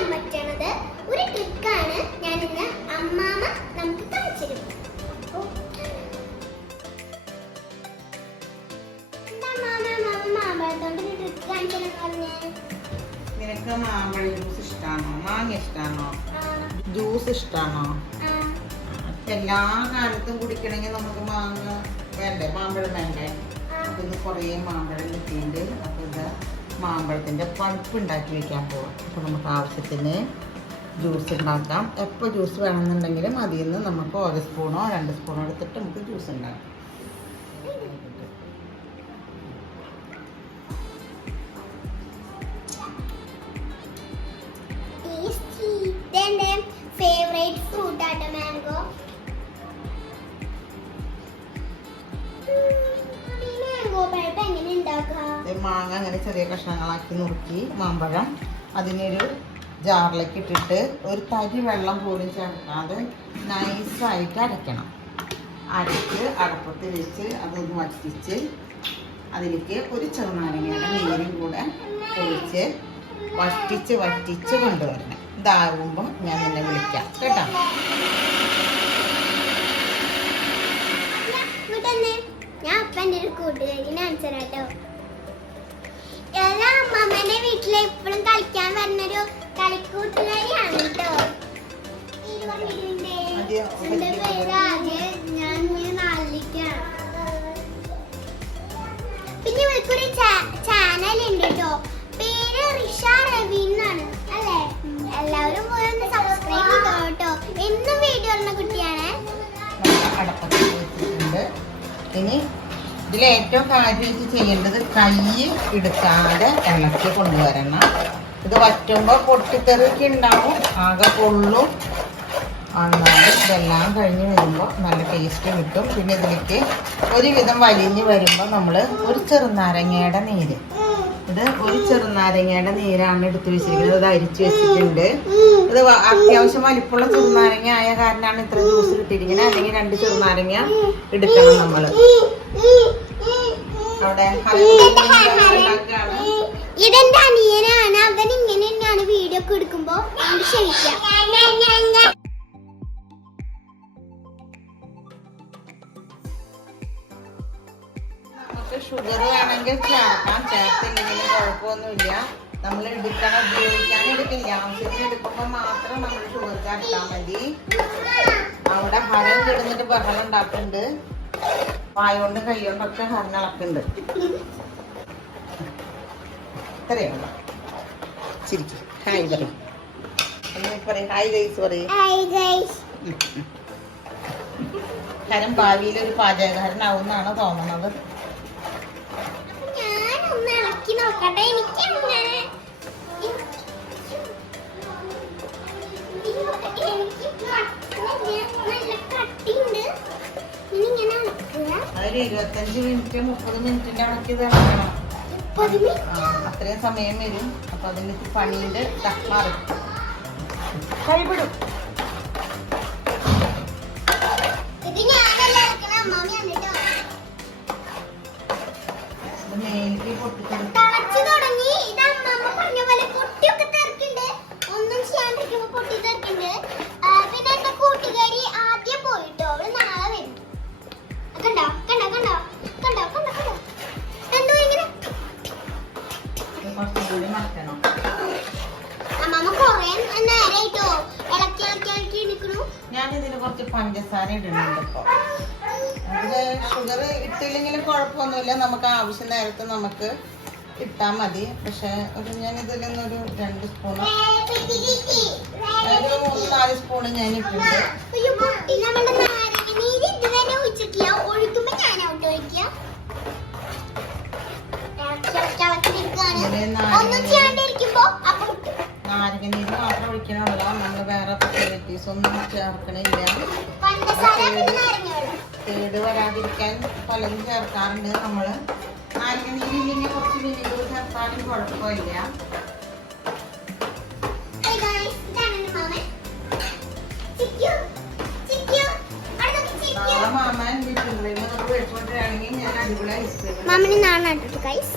ചെയ്യാൻ പറ്റണത് ഒരു ട്രിക്കാണ് ഞാൻ ഇന്ന് അമ്മാമ നമുക്ക് കാണിച്ചു തരും നിനക്ക് മാമ്പഴ ജ്യൂസ് ഇഷ്ടാണോ? മാങ്ങ ഇഷ്ടാണോ? ജ്യൂസ് ഇഷ്ടാണോ? എല്ലാ കാലത്തും കുടിക്കണമെങ്കിൽ നമുക്ക് മാങ്ങ വേണ്ടേ? മാമ്പഴം വേണ്ടേ. അപ്പൊ ഇന്ന് കുറേ മാമ്പഴം കിട്ടിയിട്ടുണ്ട്. അപ്പൊ ഇത് മാമ്പഴത്തിന്റെ പൾപ്പ് ഉണ്ടാക്കി വയ്ക്കാൻ പോവാം. അപ്പോൾ നമുക്ക് ആവശ്യത്തിന് ജ്യൂസ് ഉണ്ടാക്കാം. എപ്പോൾ ജ്യൂസ് വേണമെന്നുണ്ടെങ്കിലും അതിൽ നിന്ന് നമുക്ക് ഒരു സ്പൂണോ രണ്ട് സ്പൂണോ എടുത്തിട്ട് നമുക്ക് ജ്യൂസ് ഉണ്ടാക്കാം. മാങ്ങ അങ്ങനെ ചെറിയ കഷ്ണങ്ങളാക്കി നുറുക്കി മാമ്പഴം. അതിനൊരു ജാറിലേക്ക് ഇട്ടിട്ട് ഒരു തരി വെള്ളം പോലും ചേർക്കാതെ നൈസായിട്ട് അരയ്ക്കണം. അരച്ച് അടപ്പത്ത് വെച്ച് അതൊന്ന് വറ്റിച്ച് അതിലേക്ക് ഒരു ചെറുനാരങ്ങയുടെ നീരും കൂടെ ഒഴിച്ച് വറ്റിച്ച് വറ്റിച്ച് കൊണ്ടുവരണം. ഇതാകുമ്പോൾ ഞാൻ നിന്നെ വിളിക്കാം. കേട്ടോ? ഞാൻ അപ്പന്റെ ഒരു കൂട്ടുകാരിനെ അനുസരാട്ടോ എല്ലാ വീട്ടിൽ എപ്പോഴും കളിക്കാൻ വരുന്നൊരു കളിക്കൂട്ടുകാരിയാണ് കേട്ടോ എന്റെ പേര് ആദ്യം ഞാൻ നാലിലേക്കാണ്. പിന്നെ ഇവർക്കൊരു ചാനൽ ഉണ്ട് കേട്ടോ പേര് റിഷ രവി എന്നാണ്. അല്ലേ? എല്ലാവരും പോയി ഒന്ന് സബ്സ്ക്രൈബ് ചെയ്തോ കേട്ടോ എന്നും വീഡിയോ വരുന്ന കുട്ടിയാണ്. ഇനി ഇതിൽ ഏറ്റവും കാര്യമായിട്ട് ചെയ്യേണ്ടത് കൈ എടുക്കാതെ ഇളക്കി കൊണ്ടുവരണം. ഇത് വറ്റുമ്പോൾ പൊട്ടിത്തെറിക്ക് ഉണ്ടാവും. ആകെ പൊള്ളും എന്നാലും ഇതെല്ലാം കഴിഞ്ഞ് വരുമ്പോൾ നല്ല ടേസ്റ്റ് കിട്ടും. പിന്നെ ഇതിലേക്ക് ഒരുവിധം വലിഞ്ഞ് വരുമ്പോൾ നമ്മൾ ഒരു ചെറുനാരങ്ങയുടെ നീര്. ഇത് ഒരു ചെറുനാരങ്ങയുടെ നീരാണ് എടുത്ത് വെച്ചിരിക്കുന്നത്. ഇത് അരിച്ച് വെച്ചിട്ടുണ്ട്. ഇത് അത്യാവശ്യം വലിപ്പമുള്ള ചെറുനാരങ്ങ ആയ കാരണമാണ് ഇത്ര ജ്യൂസ് കിട്ടിയിരിക്കുന്നത് അല്ലെങ്കിൽ രണ്ട് ചെറുനാരങ്ങ എടുക്കണം നമ്മൾ ഇതെന്റെ അനിയനാണ്? അവൻ ഇങ്ങനെ തന്നെയാണ് വീഡിയോ ഒക്കെ എടുക്കുമ്പോ ക്ഷമിക്കാം. ഷുഗർ വേണമെങ്കിൽ ചേർക്കാം ചേർത്തില്ലെങ്കിലും കുഴപ്പമൊന്നുമില്ല. നമ്മൾ എടുക്കണം ഉപയോഗിക്കാൻ എടുക്കില്ല. ആവശ്യത്തിന് എടുക്കുമ്പോൾ മാത്രം നമ്മൾ ഷുഗർ ചേർത്താൽ മതി. അവിടെ ഹരം കിടന്നിട്ട് ബഹളം ഉണ്ടാക്കുന്നുണ്ട് വായോണ്ടും കൈകൊണ്ടൊക്കെ ഇളക്കുന്നുണ്ട് ഇത്രയുള്ള. ചിരിക്കും. ഹായ് പറയും. ഒന്ന് പറയും? ഹായ് ഗൈസ് പറയും. Hi guys. ഹരം ഭാവിയിൽ ഒരു പാചകക്കാരനാവുന്നാണ് തോന്നുന്നത് ഞാൻ ഒന്ന് ഇളക്കി നോക്കട്ടെ. എനിക്ക് നല്ല ഇളക്കുക അതൊരു ഇരുപത്തഞ്ച് മിനിറ്റ് മുപ്പത് മിനിറ്റിന്റെ ഇടയ്ക്ക് ഇത് ഇളക്കണം അത്രയും സമയം വരും. അപ്പൊ അതിന് പണിയുണ്ട്. മാറി. ഇത് മേലേക്ക് പൊട്ടിച്ചെടുത്ത് തിളച്ചു തുടങ്ങി. ഇത് അമ്മമ്മ പറഞ്ഞ പൊട്ടിയൊക്കെ തെറിക്കുണ്ട്. ഒന്നും ചെയ്യാണ്ടിരിക്കുമ്പോ പൊട്ടി തെറിക്കുണ്ട്. പഞ്ചസാര ഇടുന്നുണ്ട് ഇപ്പൊ. അതിൽ ഷുഗർ ഇട്ടില്ലെങ്കിലും കുഴപ്പമൊന്നുമില്ല. നമുക്ക് ആവശ്യം നേരത്തെ നമുക്ക് ഇട്ടാൽ മതി. പക്ഷെ ഒരു ഞാൻ ഇതിൽ നിന്നൊരു രണ്ട് സ്പൂണ് ഒരു നാല് സ്പൂണ് ഞാൻ ഇട്ടിട്ടുണ്ട് അയ്യോ, പൊട്ടി. നമ്മളുടെ നാരങ്ങ നീര് ഇതുവരെ ഒഴിച്ചിട്ടില്ല ഒഴിക്കുമ്പോ ഞാൻ ഔട്ട് ഒഴിക്കുക ഒഴിക്കണ വെള്ളം നമ്മൾ വേറെ ഫെസിലിറ്റീസ് ഒന്നും ചേർക്കണില്ല. കേട് വരാതിരിക്കാൻ പലതും ചേർക്കാറുണ്ട് നമ്മൾ നാരങ്ങനീരില്ലെങ്കിൽ കുറച്ച് വിനീഗർ ചേർത്താലും കുഴപ്പമില്ല. മാമൻ. വീട്ടിൽ നമുക്ക് മേടിച്ചുകൊണ്ടിരാണെങ്കിൽ ഞാൻ അടിപൊളി ഐസ്ക്രീം മാമന് നാളെ കേട്ടോ ഗൈസ്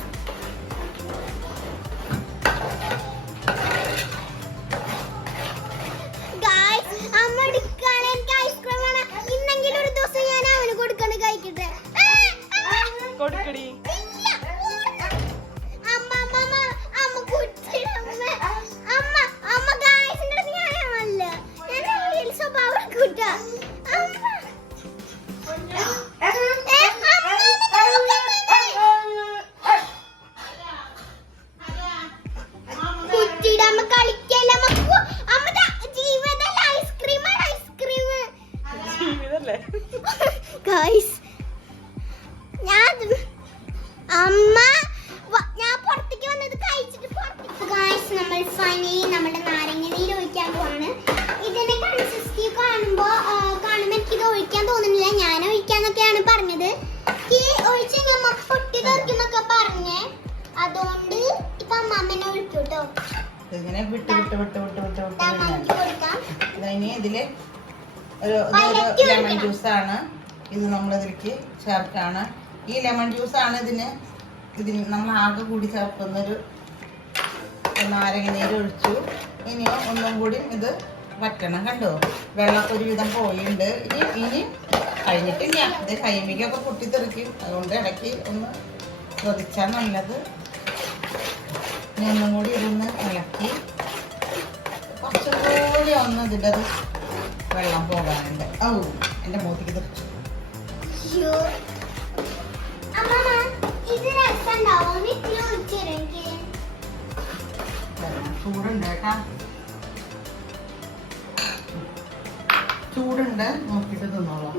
ഇതിൽ ഒരു ഇതൊരു ലെമൺ ജ്യൂസാണ് ജ്യൂസ് ആണ്. ഇത് നമ്മൾ ഇതിലേക്ക് ചേർക്കാണ്. ഈ ലെമൺ ജ്യൂസ് ആണ് ഇതിന് ഇതിന് നമ്മൾ ആകെ കൂടി ചേർക്കുന്ന ഒരു നാരങ്ങ നീര് ഒഴിച്ചു. ഇനി ഒന്നും കൂടി ഇത് വറ്റണം കണ്ടോ? വെള്ളം ഒരുവിധം പോയിട്ടുണ്ട് ഇനി ഇനി കഴിഞ്ഞിട്ടില്ല. ഇത് കൈമിക്കൊക്കെ പൊട്ടിത്തെറിക്കും. അതുകൊണ്ട് ഇടയ്ക്ക് ഒന്ന് ശ്രദ്ധിച്ചാൽ നല്ലത്. ഇനി ഒന്നും കൂടി ഇതൊന്ന് ഇളക്കി. കുറച്ചും കൂടി ഒന്ന് ഇതിന്റെ വെള്ളം പോകാനുണ്ട്. ഔ എന്റെ മൂത്തിക്ക് തെറിച്ചു ചൂടുണ്ട് കേട്ടാ. ചൂടുണ്ട് നോക്കിട്ട് തിന്നോളാം.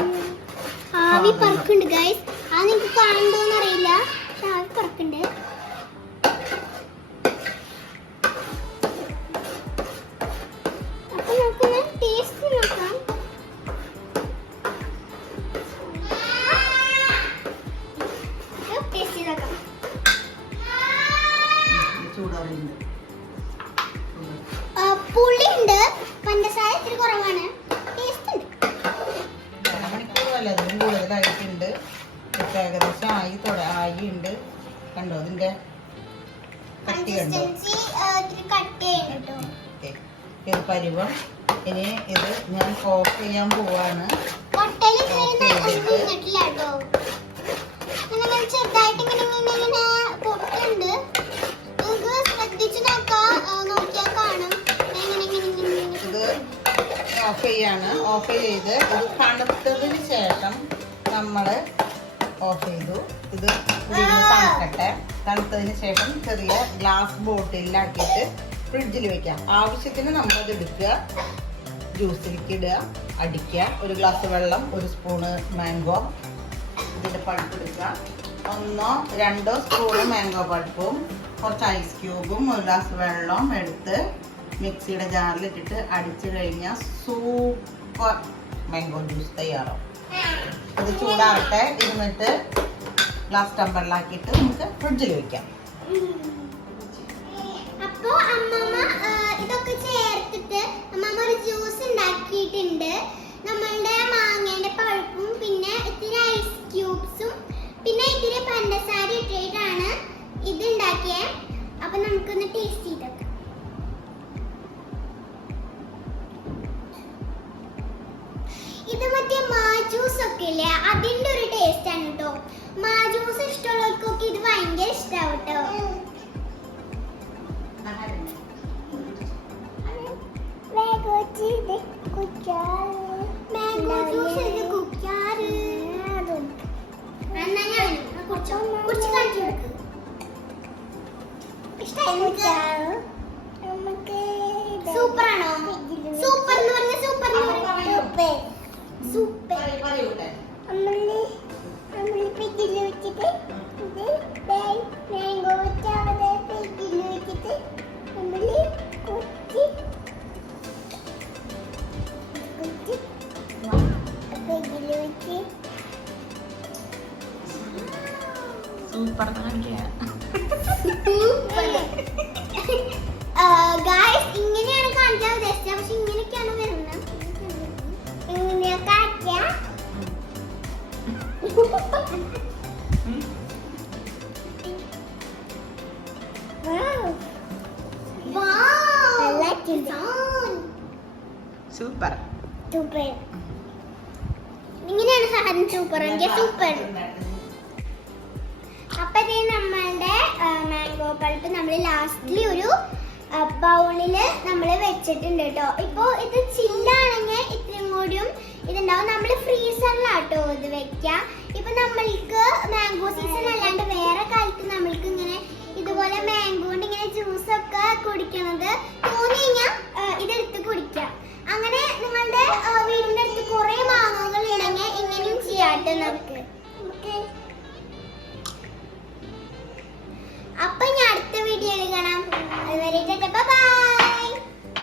ആവി പറക്കുന്നുണ്ട് ഗൈസ് അത് നിങ്ങൾക്ക് കാണണ്ടോന്നറിയില്ല പക്ഷെ ആവി പറക്കുന്നുണ്ട്. ചൂടാറുണ്ട് പുളിയുണ്ട്. പഞ്ചസാര ഇത്തിരി കുറവാണ്. ഉണ്ട്. മണിക്കൂറല്ല അതിനും കൂടുതലായിട്ടുണ്ട്. ഇപ്പൊ ഏകദേശം ആയി തുട ആയി ഉണ്ട് കണ്ടോ ഇതിന്റെ കട്ടി കണ്ടോ? ഇത് പരുവം. ഇനി ഇത് ഞാൻ ഓഫ് ചെയ്യാൻ പോവാണ്. ചെറുതായിട്ട് ഇങ്ങനെ ഇങ്ങനെ പൊട്ടുണ്ട് ഓഫ് ചെയ്യാണ് ഓഫ് ചെയ്ത് ഇത് തണുത്തതിന് ശേഷം നമ്മൾ ഓഫ് ചെയ്തു ഇത് തണുക്കട്ടെ. തണുത്തതിന് ശേഷം ചെറിയ ഗ്ലാസ് ബോട്ടിലാക്കിയിട്ട് ഫ്രിഡ്ജിൽ വെക്കാം. ആവശ്യത്തിന് നമ്മളത് എടുക്കുക. ജ്യൂസിലേക്ക് ഇടുക. അടിക്കുക. ഒരു ഗ്ലാസ് വെള്ളം ഒരു സ്പൂണ് മാംഗോ ഇതിന്റെ പഴുപ്പെടുക്കുക ഒന്നോ രണ്ടോ സ്പൂണ് മാംഗോ പഴുപ്പും കുറച്ച് ഐസ് ക്യൂബും ഒരു ഗ്ലാസ് വെള്ളവും എടുത്ത് മിക്സിയുടെ ജാറിലിട്ടിട്ട് അടിച്ചു കഴിഞ്ഞാൽ സൂപ്പർ മാംഗോ ജ്യൂസ് തയ്യാറാവും. ഇത് ചൂടാവട്ടെ ഇരുന്നിട്ട് ഗ്ലാസ് ടമ്പറിലാക്കിയിട്ട് നമുക്ക് ഫ്രിഡ്ജിൽ അമ്മമ്മ ഇതൊക്കെ ചേർത്തിട്ട് അമ്മമ്മ ഒരു ജ്യൂസ് ഉണ്ടാക്കിയിട്ടുണ്ട്. നമ്മളുടെ മാങ്ങേന്റെ സൂപ്പർ സൂപ്പർ സൂപ്പർ ഇങ്ങനെയാണ് കാണിക്കാൻ ഉദ്ദേശിച്ചത്. പക്ഷെ സൂപ്പർ സൂപ്പർ ഇങ്ങനെയാണ് സാധനം സൂപ്പർ എങ്കിൽ സൂപ്പർ അപ്പൊ ഇത് നമ്മളുടെ മാംഗോ പൾപ്പ് നമ്മൾ ലാസ്റ്റ്ലി ഒരു ബൗളിൽ നമ്മൾ വെച്ചിട്ടുണ്ട് കേട്ടോ. ഇപ്പൊ ഇത് ചില്ലാണെങ്കിൽ ഇത്രയും കൂടിയും ഇതുണ്ടാവും. നമ്മൾ ഫ്രീസറിലാട്ടോ ഇത് വെക്ക. നമ്മൾക്ക് മാംഗോ